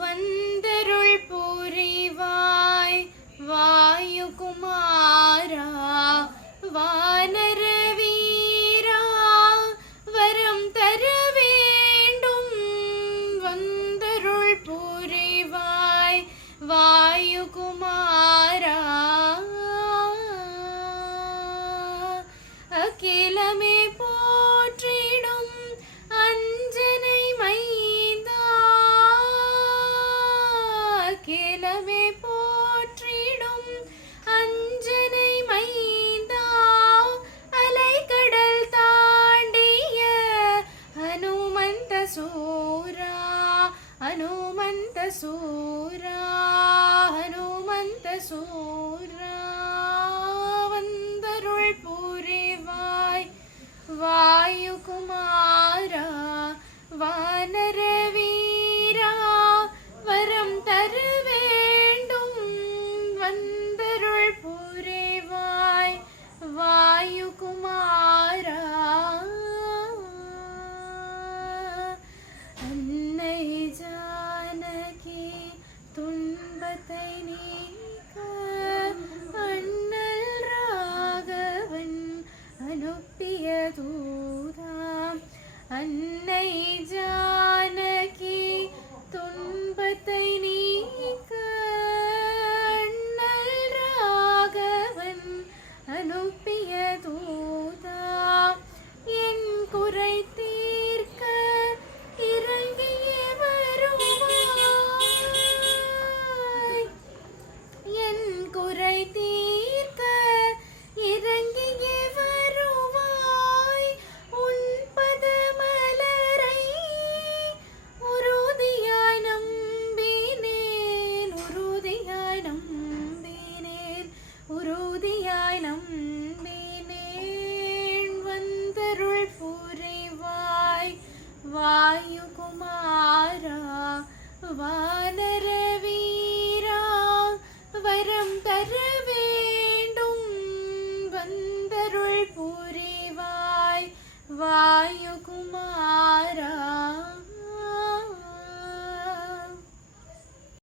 வந்தருள் புரிவாய் வாயுகுமாரா வானர வீரா வரம் தர வேண்டும். வந்தருள் புரிவாய் வாயுகுமாரா அகிலமே போற்றிடும் அஞ்சனை மைந்தா அகிலமே போற்றிடும் அஞ்சனை மைந்தா அலைக்கடல் தாண்டிய ஹனுமந்த சூரா ஹனுமந்த சூரா ஹனுமந்த சூரா வந்தருள் புரிவாய் வாயுகுமாரா வானர வீரா வரம் தர வேண்டும். வந்தருள் புரிவாய் வாயுகுமாரா அன்னை ஜானகி துன்பத்தை நீக்க அண்ணல் ராகவன் அனுப்பிய தூதாம். அன்னை ஜானகி துன்பத்தை நீக்க அண்ணல் ராகவன் அனுப்பிய தூதாம். என் குறை தீர்க்க இறங்கியே வருவாய். என் குறை தீர்க்க இறங்கியே வருவாய். உன் பதமலரை உறுதியாய் நம்பினேன் உறுதியாய் நம்பினேன் உறுதியாய் நம்பினேன். வந்தருள் புரிவாய் வாயுகுமாரா வானர வீரா வரம் தர வேண்டும். வந்தருள் புரிவாய் வாயுகுமாரா